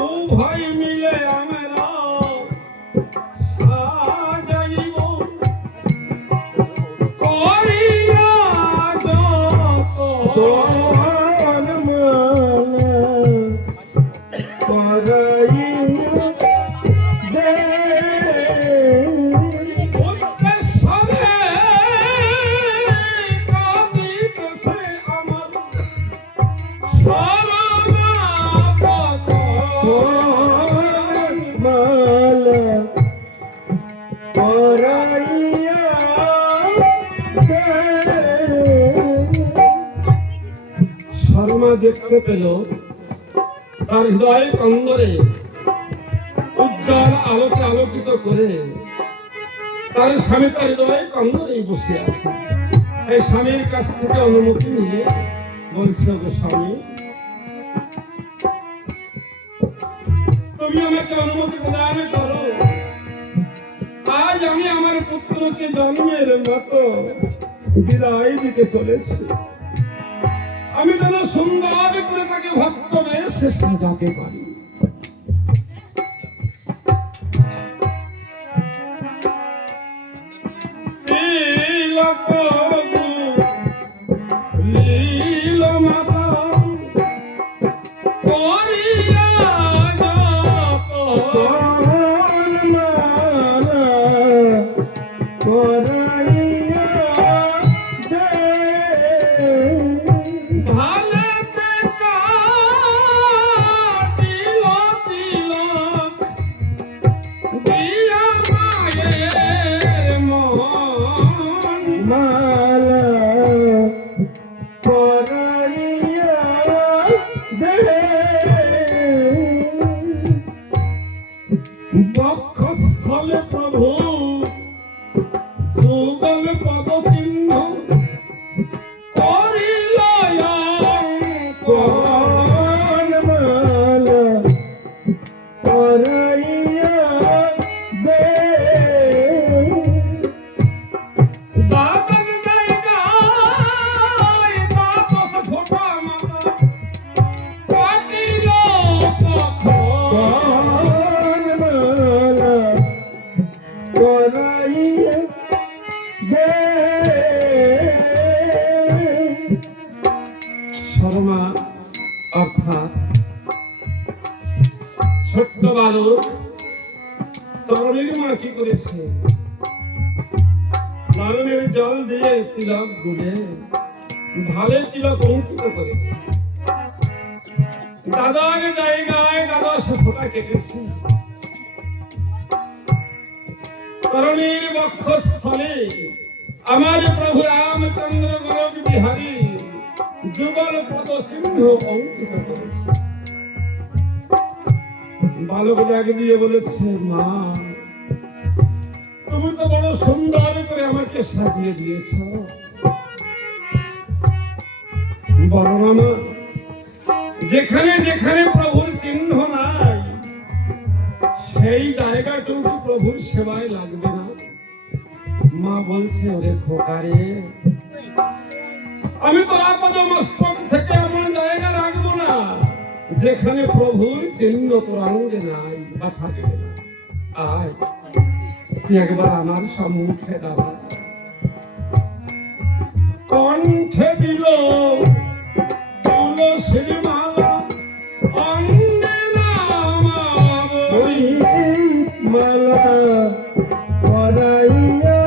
উভয় মিলে আমরা সাজাইব করিয়া যত তোর মালা পরাইয়া দে উচ্চস্বরে কাঁদিতেছে আমার শরণাপথ। মালা পরাইয়া দে শর্মা দেখতে পেল তার হৃদয় কন্দরে উজ্জ্বল আলোকে আলোকিত করে তার স্বামী তার হৃদয় কন্দরেই বসে আছে এই স্বামীর কাছ থেকে অনুমতি নিয়ে বলছে যে স্বামী তুমি আমাকে অনুমতি প্রদান করো আজ আমি আমার পুত্রকে জন্মের মতো বিদায় দিতে চলেছি আমি যেন সুন্দর করে তাকে ভক্ত বেশে সাজাতে পারি তিলক লীল মাতা করিয়া ছোট্ট বালক তরুণীর মা কি করেছে, লালনের জল দিয়ে তিলক গুলে ভালে তিলক অঙ্কিত করেছে। দাদার জায়গায় দাদা সে ফোঁটা কেটেছে। তরুণীর বক্ষস্থলে আমার প্রভু রামচন্দ্র গোলক বিহারী যুগল পদ চিহ্ন অঙ্কিত করেছে। বালক ডাক দিয়ে বলেছে, মা তুমি তো বড় সুন্দর করে আমাকে সাজিয়ে দিয়েছ। বড় মামা, যেখানে যেখানে প্রভুর চিহ্ন নাই সেই জায়গাটুকু প্রভুর সেবায় লাগবে না। মা বলছে, ওরে খোকারে, আমি তোর আপদ মস্তক থেকে এমন জায়গা রাখবো না যেখানে প্রভুর চিহ্ন তোর অঙ্গে নাই বা থাকবে না। আয় তুই একবার আমার সম্মুখে দাঁড়া। কণ্ঠে দিল তুলসীর মালা, অঙ্গে নামাবলি। মালা পরাইয়া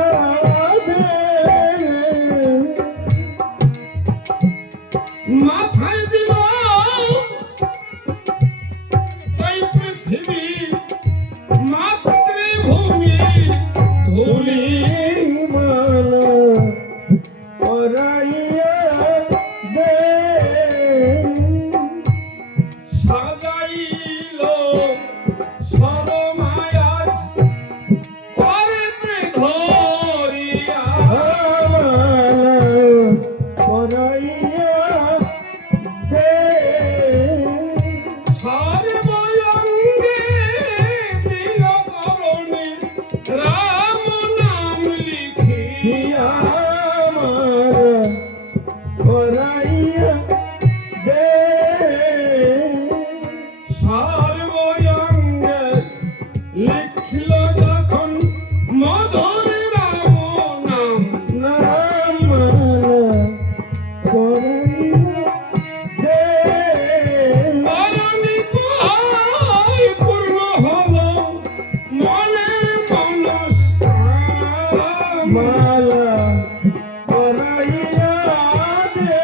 দে, মাথায় দিল এই পৃথিবী মাতৃভূমি ধুলি। মালা পরাইয়া দে, সাজাইল সরমায়াজ করেতে ধরিয়া। মালা পরাইয়া দে, সর্বঙ্গে দিল করণে রাম নাম লিখিয়া। মালা পরাইয়া দে, সর্বঙ্গে লিখল যখন মধুর রাম নাম। নাম মালা পরাইয়া দে, করণে কয় পূর্ণ হলো মনের মনস্কাম। মালা পরাইয়া দে।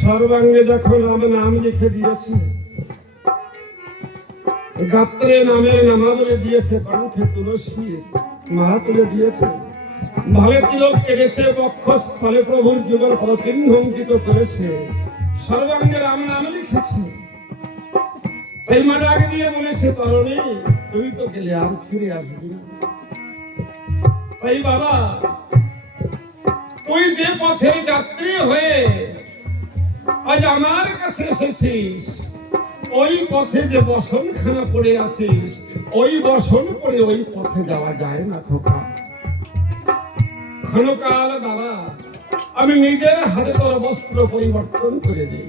সর্বাঙ্গে যখন রাম নাম লিখে দিয়েছে, গাত্রে নামের নামাবলে দিয়েছে, কণ্ঠে তুলসী মালা তুলে দিয়েছে, ভালে তিলক কেটেছে, বক্ষস্থলে প্রভুর যুগল পদচিহ্ন অঙ্কিত করেছে, সর্বাঙ্গে রাম নাম লিখেছে। তাই মা ডাক দিয়ে বলেছে, তরুণী তুই তো গেলে আর ফিরে আসবি না। তাই বাবা, তুই যে পথের যাত্রী হয়ে আজ আমার কাছে এসেছিস, ওই পথে যে বসনখানা পড়ে আছিস, ওই বসন পড়ে ওই পথে যাওয়া যায় না খোকা। ক্ষণকাল দ্বারা আমি নিজের হাতে তোর বস্ত্র পরিবর্তন করে দিই।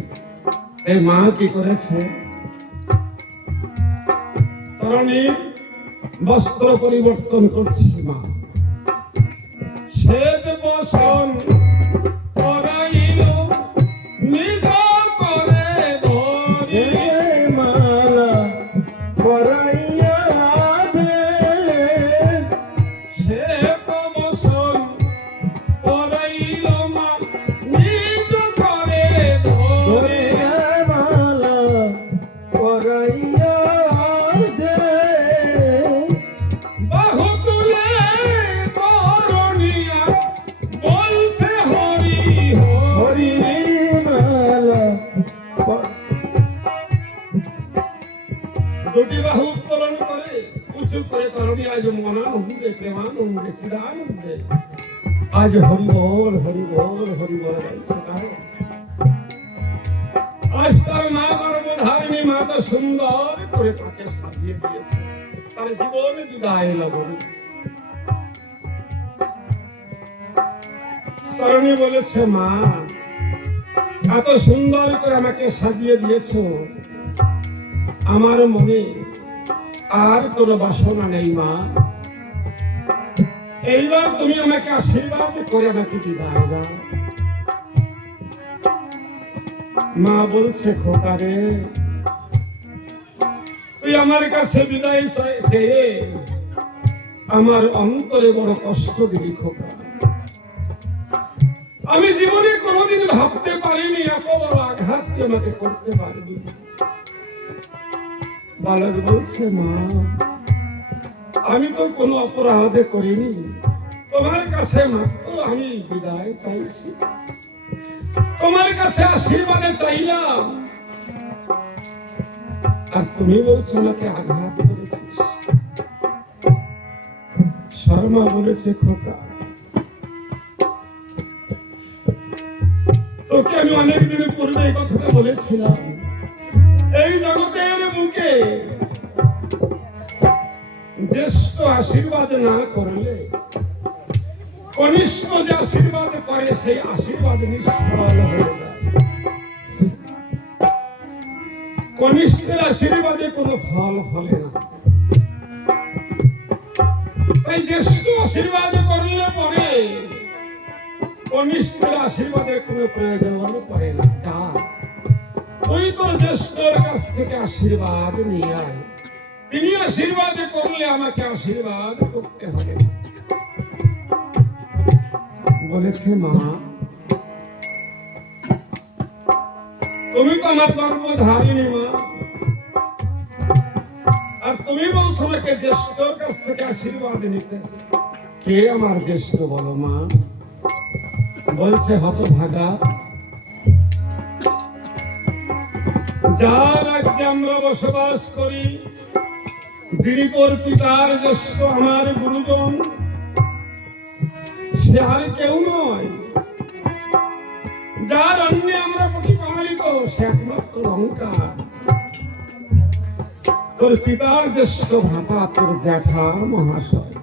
এই মা কি করেছে, তরুণীর বস্ত্র পরিবর্তন করছি। মা শ্বেত বসন পরাইল নিজ করে ধরি। মালা পরাইয়া দে, শ্বেত বসন পরাইল মা নিজ করে ধরি। মালা পরাইয়া দে, বাহু তুলে তরুণিয়া বলছে হরি হরি। হরি মালা দুটি বাহু উত্তোলন করে উঁচু করে তরুণী আজ মনানন্দে প্রেমানন্দে চিদানন্দে আজ হরি বল হরি বল হরি বল গাইছে তাই। আজ তার মা গর্ভধারিণী মাতা সুন্দর করে তাকে সাজিয়ে দিয়েছে, তার জীবন বিদায় লগন। তরুণী বলেছে, মা এত সুন্দর করে আমাকে সাজিয়ে দিয়েছো, আমার মনে আর কোনো বাসনা নেই মা। এইবার তুমি আমাকে আশীর্বাদ করে আমাকে বিদায় দাও। মা বলছে খোকা রে, তুই আমার কাছে বিদায় চেয়ে আমার অন্তরে বড় কষ্ট দিবি খোকা। আমি জীবনে কোনোদিন ভাবতে পারিনি এত বড় আঘাত তুই আমাকে করতে পারবি। বালক বলছে মা, আমি তো কোনো অপরাধ করিনি, তোমার কাছে মাত্র আমি বিদায় চাইছি, তোমার কাছে আশীর্বাদে চাইলাম, আর তুমি বলছো আমাকে আঘাত করেছিস। শর্মা বলেছে খোকা, তোকে আমি অনেকদিন পূর্বে এই কথাটা বলেছিলাম, এই জগতের বুকে জ্যেষ্ঠ আশীর্বাদ না করলে কনিষ্ঠ যে আশীর্বাদ করে সেই আশীর্বাদ নিষ্ফল হয়ে যায়। কনিষ্ঠের আশীর্বাদে কোনো ফল ফলে না, তাই জ্যেষ্ঠ আশীর্বাদ করলে পরে কনিষ্ঠের আশীর্বাদের কোনো প্রয়োজন পড়ে না। যা, তুই তোর জ্যেষ্ঠর কাছ থেকে আশীর্বাদ নিয়ে আয়, তিনি আশীর্বাদ করলে আমাকে আশীর্বাদ করতে হবে। বলেছে মা, তুমি তো আমার গর্ভধারিণী মা, আর তুমি বলছো আমাকে জ্যেষ্ঠর কাছ থেকে আশীর্বাদ নিতে। কে আমার জ্যেষ্ঠ বলো মা? বলছে হতভাগা, যার রাজ্যে আমরা বসবাস করি, যিনি তোর পিতার জ্যেষ্ঠ আমার গুরুজন, সে আর কেউ নয়। যার অন্যে আমরা প্রতিপালিত সে একমাত্র লঙ্কা। তোর পিতার জ্যেষ্ঠ ভ্রাতা তোর জ্যাঠা মহাশয়,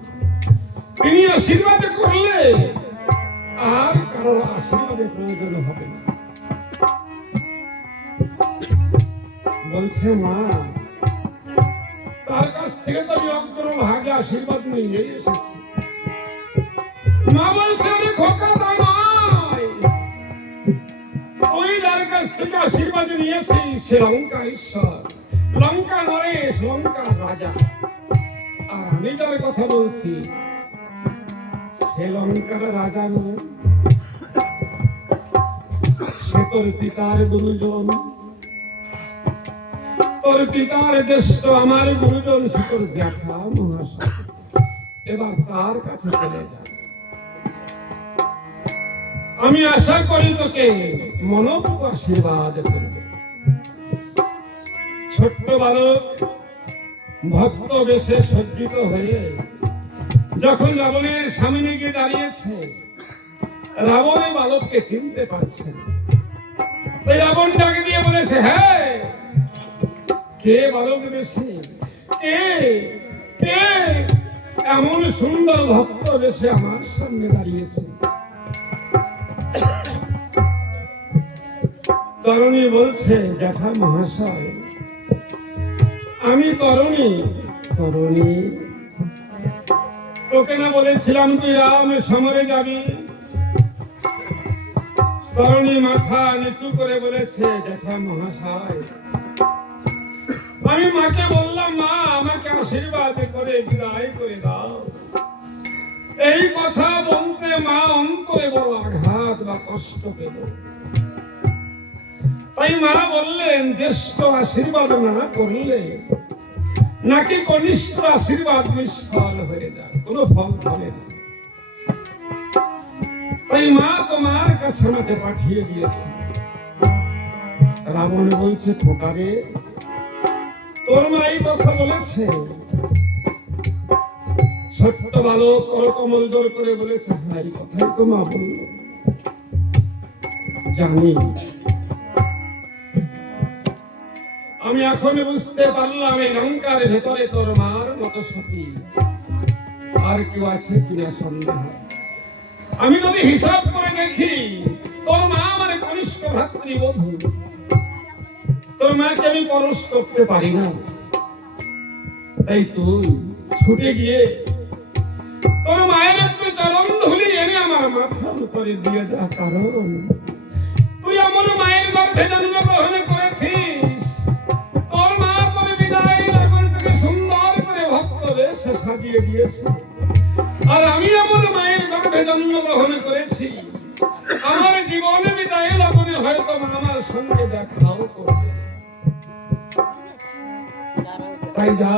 তিনি আশীর্বাদ করলে আর কারো আশীর্বাদের প্রয়োজন হবে না। বলছে মা, তার কাছ থেকে তো আমি অগ্রভাগে আশীর্বাদ নিয়ে এসেছি। মা বলছে আরে খোকা তা নয়, ওই যার কাছ থেকে আশীর্বাদ নিয়েছি সে লঙ্কার ঈশ্বর, লঙ্কা নরেশ, লঙ্কার রাজা। আর আমি যার কথা বলছি সে লঙ্কার রাজা নয়, সে তোর পিতার গুরুজন, তোর পিতার জ্যেষ্ঠ আমার গুরুজন, সে তোর জ্যাঠা মহাশয়। এবার তার কাছে চলে যা, আমি আশা করি তোকে মনোমত আশীর্বাদ করবে। ছোট্ট বালক ভক্ত বেশে সজ্জিত হয়ে যখন রাবণের সামনে গিয়ে দাঁড়িয়েছে, রাবণ বালককে চিনতে পারছে না। তাই রাবণ ডাকে দিয়ে বলেছে, হ্যাঁ কে বালক বেশে, কে কে এমন সুন্দর ভক্ত বেশে আমার সামনে দাঁড়িয়েছে? তরুণী বলছে, জ্যাঠা মহাশয় আমি তরুণী। তরুণী, তোকে না বলেছিলাম তুই রাম সমরে যাবি? তরুণী মাথা নিচু করে বলেছে, জ্যাঠা মহাশয় আমি মাকে বললাম, মা আমাকে আশীর্বাদ করে বিদায় করে দাও। এই কথা বলতে মা অন্তরে বড় আঘাত বা কষ্ট পেল। তাই মা বললেন, জ্যেষ্ঠ আশীর্বাদ না করলে নাকি কনিষ্ঠ আশীর্বাদ নিষ্ফল হয়ে যায়, কোনো ফল ফলে না। তাই মা তোমার কাছে আমাকে পাঠিয়ে দিয়েছে। রাবণ বলছে, খোকা রে, তোর মা এই কথা বলেছে? ছোট্ট বালক করকমল জোর করে বলেছে, হ্যাঁ এই কথাই তো মা বলল। জানি, আমি এখন বুঝতে পারলাম এই লঙ্কার ভেতরে তোর মার মতো সতী আর কেউ আছে কিনা সন্দেহ। আমি যদি হিসাব করে দেখি, তোর মা আমার কনিষ্ঠ ভ্রাতৃবধূ, তোর মাকে আমি পরশ করতে পারি না। তাই তুই ছুটে গিয়ে তোর মায়ের একটু চরণ ধুলি এনে আমার মাথার উপরে দিয়ে যা, কারণ তুই তুই আমার মায়ের গর্ভে জন্মগ্রহণ করেছিস, তোর মা তোর বিদায় নগর থেকে সুন্দর করে ভক্ত বেশ সাজিয়ে দিয়েছে, আর আমি আমার মায়ের গর্ভে জন্মগ্রহণ করেছি। আমার জীবনে বিদায় লগনে হয়তো মা আমার সঙ্গে দেখাও করবে। তাই যা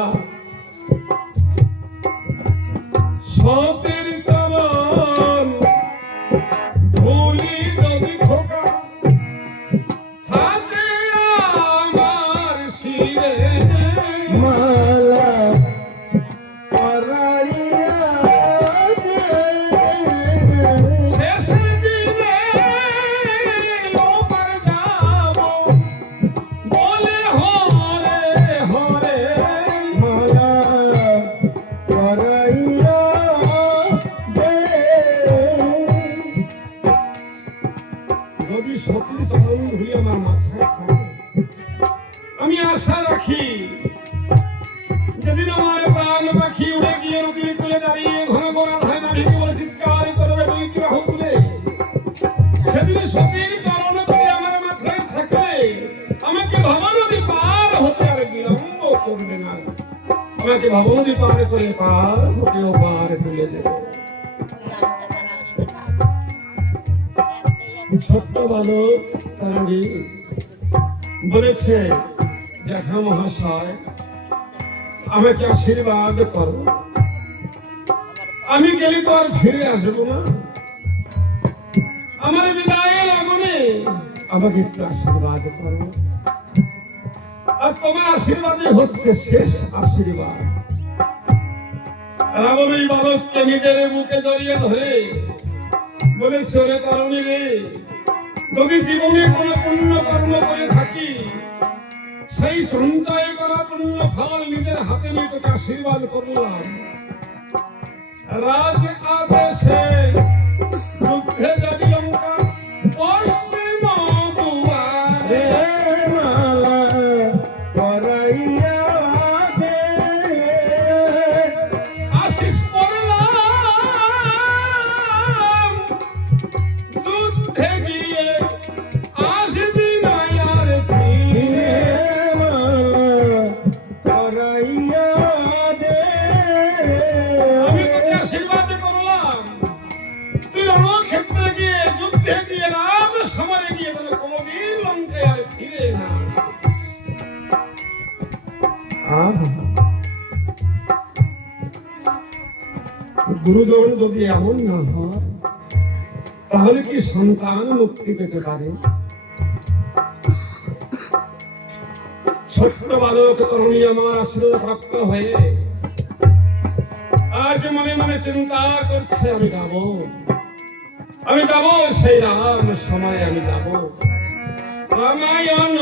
সতের চরণ ধুলি যদি খোকা থাকে আমার শিরে, মালা পরাইয়া দে শেষের দিনে ওপার যাব বলে হরে হরে। মালা পরাইয়া দে যদি সতীর চরণ ধুলি আমার মাথায় থাকে, আমি আশা রাখি যেদিন আমার প্রাণ পাখি উড়ে গিয়ে নদীর কূলে দাঁড়িয়ে ঘন ঘন ধারে নাভিকে বলে চিৎকার করবে দুইটি বাহু তুলে, সেদিন সতীর চরণ ধুলি আমার মাথায় থাকলে আমাকে ভবনদী পার হতে আর বিলম্ব করবে না, আমাকে ভবনদী পার করে পার হতেও পার তুলে দেবে। ছোট্ট বালক তারানি বলেছে, জ্যাঠা মহাশয় আমাকে আশীর্বাদ করো, আমি গেলে তো আর ফিরে আসবো না, আমার বিদায়ের আগমনে আমাকে একটু আশীর্বাদ করো, আর তোমার আশীর্বাদই হচ্ছে শেষ আশীর্বাদ। রাবণ এই বালককে নিজের বুকে জড়িয়ে ধরে বলেছে, ওরে তরুণী রে, যদি জীবনে কোনো পুণ্য কর্ম করে থাকি, সেই সঞ্চয় করা পুণ্য ফল নিজের হাতে নিয়ে তোকে আশীর্বাদ করলাম। রাজ আদেশে যুদ্ধে যাবি লঙ্কা পশ্চিম দুয়ারে, মালা পরাইয়া দে আশিস করলাম যুদ্ধে গিয়ে আসবি না আর ফিরে। পরাইয়া দে আমি তোকে আশীর্বাদ করলাম, তুই রণক্ষেত্রে গিয়ে যুদ্ধে গিয়ে রাজ সমরে গিয়ে যেন কোনোদিন লঙ্কায় আর ফিরে না আসিস। গুরুজন যদি এমন না হয় তাহলে কি সন্তান মুক্তি পেতে পারে? ছোট্ট বালক তরুণী আমার আশীর্বাদ প্রাপ্ত হয়ে আজ মনে মনে চিন্তা করছে, আমি যাব সেই রাম সময়ে আমি যাব রামায়ণ